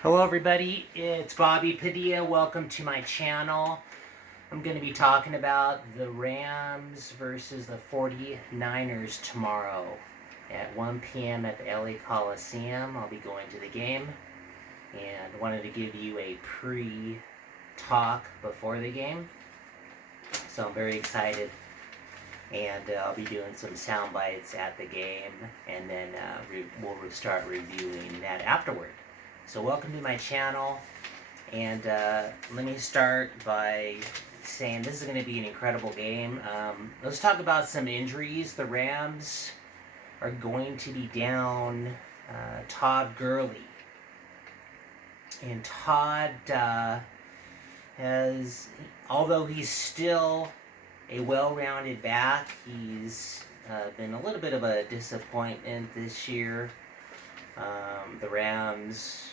Hello everybody, it's Bobby Padilla. Welcome to my channel. I'm going to be talking about the Rams versus the 49ers tomorrow at 1 p.m. at the LA Coliseum. I'll be going to the game and wanted to give you a pre-talk before the game. So I'm very excited, and I'll be doing some sound bites at the game, and then we'll start reviewing that afterward. So welcome to my channel, and let me start by saying this is going to be an incredible game. Let's talk about some injuries. The Rams are going to be down Todd Gurley, and Todd has, although he's still a well-rounded back, he's been a little bit of a disappointment this year. The Rams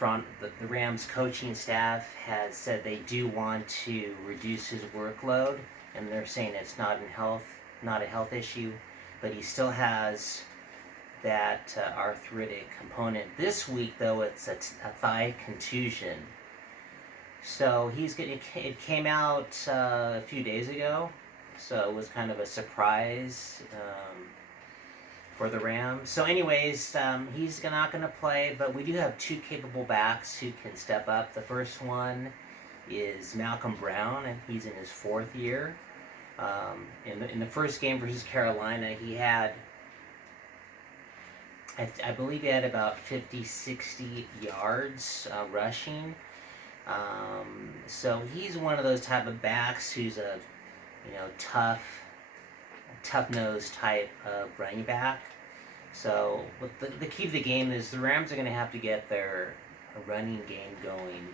the Rams coaching staff has said they do want to reduce his workload, and they're saying it's not a health issue, but he still has that arthritic component. This week, though, it's a thigh contusion. So it came out a few days ago, so it was kind of a surprise. For the Rams. So anyways, he's not going to play, but we do have two capable backs who can step up. The first one is Malcolm Brown, and he's in his fourth year. In the first game versus Carolina, he had, I believe he had about 50, 60 yards rushing. So he's one of those type of backs who's a tough-nosed type of running back. So the key to the game is the Rams are going to have to get their running game going.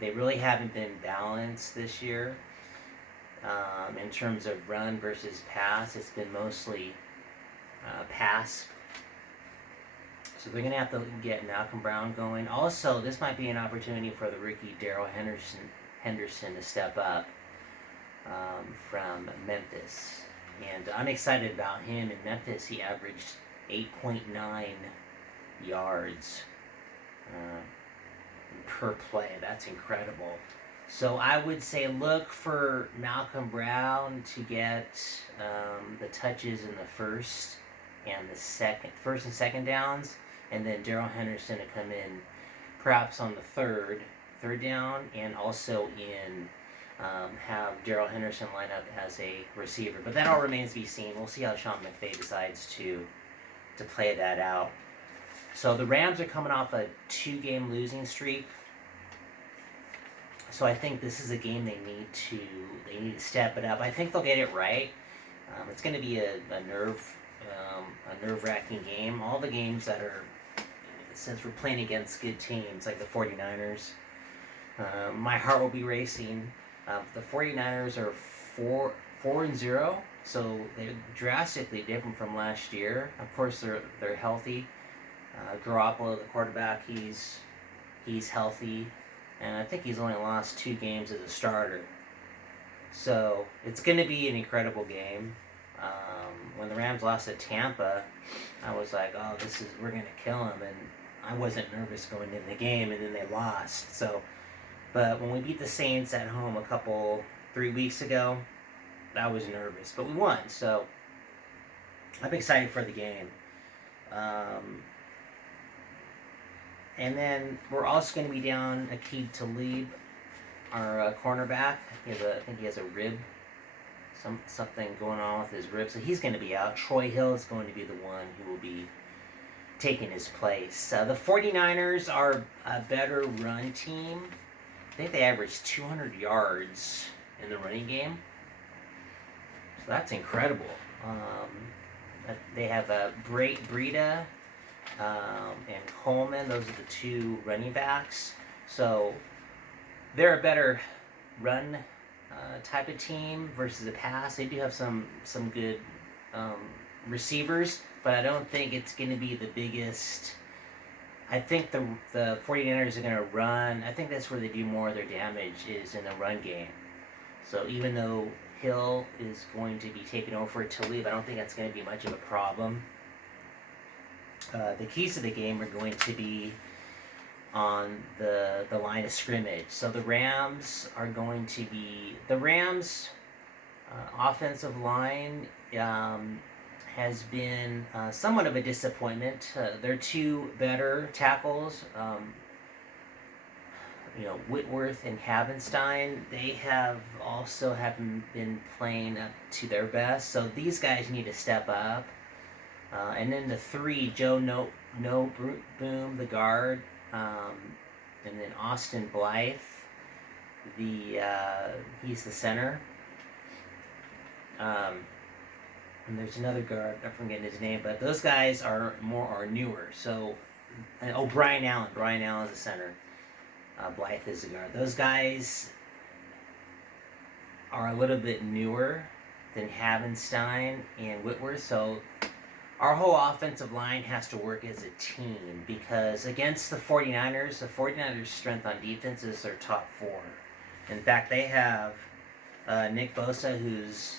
They really haven't been balanced this year in terms of run versus pass. It's been mostly pass. So they're going to have to get Malcolm Brown going. Also, this might be an opportunity for the rookie Darrell Henderson to step up from Memphis. And I'm excited about him. In Memphis, he averaged 8.9 yards per play. That's incredible. So I would say look for Malcolm Brown to get the touches in the first and second downs, and then Darrell Henderson to come in perhaps on the third down, and also have Darrell Henderson line up as a receiver. But that all remains to be seen. We'll see how Sean McVay decides to play that out. So the Rams are coming off a 2-game losing streak. So I think this is a game they need to step it up. I think they'll get it right. It's going to be a nerve-wracking game. All the games that are, since we're playing against good teams like the 49ers, my heart will be racing. The 49ers are 4-0, so they're drastically different from last year. Of course, they're healthy. Garoppolo, the quarterback, he's healthy, and I think he's only lost 2 games as a starter. So it's going to be an incredible game. When the Rams lost at Tampa, I was like, "Oh, we're going to kill them," and I wasn't nervous going into the game, and then they lost. So. But when we beat the Saints at home 3 weeks ago, I was nervous. But we won, so I'm excited for the game. And then we're also going to be down Aqib Talib, our cornerback. I think he has a rib, something going on with his rib, so he's going to be out. Troy Hill is going to be the one who will be taking his place. The 49ers are a better run team. I think they averaged 200 yards in the running game. So that's incredible. They have Breida and Coleman. Those are the 2 running backs. So they're a better run type of team versus a pass. They do have some good receivers, but I don't think it's going to be the biggest. I think the 49ers are going to run. I think that's where they do more of their damage, is in the run game. So even though Hill is going to be taking over for Talib, I don't think that's going to be much of a problem. the keys to the game are going to be on the line of scrimmage. So the Rams are going to be the Rams offensive line has been somewhat of a disappointment. Their two better tackles, Whitworth and Havenstein, they have also haven't been playing up to their best. So these guys need to step up. And then the three, Joe No Boom, the guard, and then Austin Blythe, he's the center. And there's another guard, I'm forgetting his name, but those guys are newer. So, Brian Allen. Brian Allen is the center. Blythe is the guard. Those guys are a little bit newer than Havenstein and Whitworth. So, our whole offensive line has to work as a team because against the 49ers' strength on defense is their top four. In fact, they have Nick Bosa, who's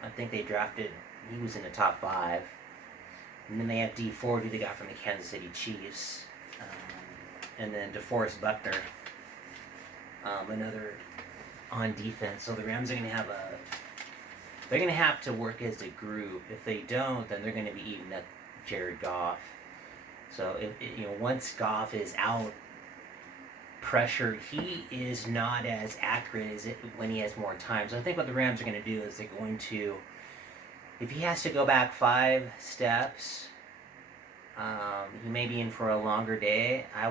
I think they drafted. He was in the top 5, and then they have Dee Ford, who they got from the Kansas City Chiefs, and then DeForest Buckner, another on defense. So the Rams are going to have they're going to have to work as a group. If they don't, then they're going to be eating up Jared Goff. So once Goff is out pressure, he is not as accurate as when he has more time. So I think what the Rams are going to do is they're going to, if he has to go back 5 steps, he may be in for a longer day. I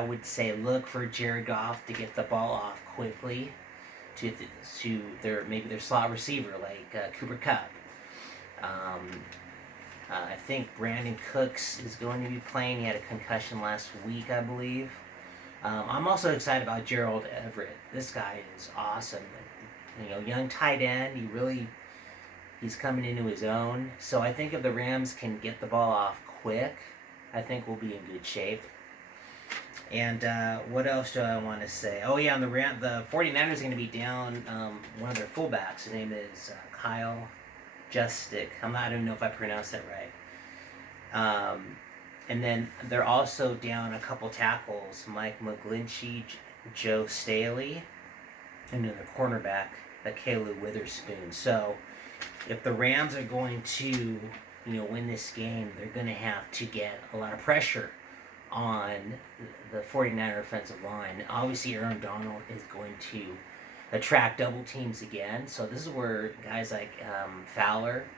would say look for Jared Goff to get the ball off quickly to their slot receiver like Cooper Kupp. I think Brandon Cooks is going to be playing. He had a concussion last week, I believe. I'm also excited about Gerald Everett. This guy is awesome. Young tight end. He's coming into his own. So I think if the Rams can get the ball off quick, I think we'll be in good shape. And what else do I want to say? Oh yeah, the 49ers are going to be down one of their fullbacks. His name is Kyle Juszczyk. I don't know if I pronounced that right. And then they're also down a couple tackles, Mike McGlinchey, Joe Staley, and then the cornerback, Caleb Witherspoon. So if the Rams are going to, win this game, they're going to have to get a lot of pressure on the 49er offensive line. Obviously, Aaron Donald is going to attract double teams again. So this is where guys like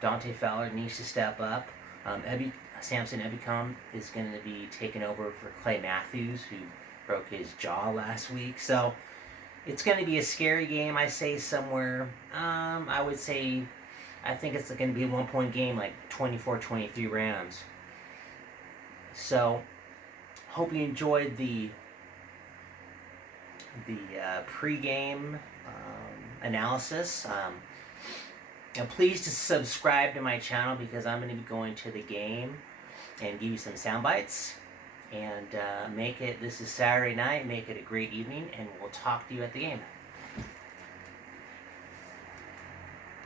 Dante Fowler needs to step up. Samson Ebicom is going to be taking over for Clay Matthews, who broke his jaw last week. So it's going to be a scary game. I say somewhere, I think it's going to be a 1-point game, like 24-23 Rams. So hope you enjoyed the pregame analysis. Please to subscribe to my channel because I'm going to be going to the game and give you some sound bites. And this is Saturday night, make it a great evening, and we'll talk to you at the game.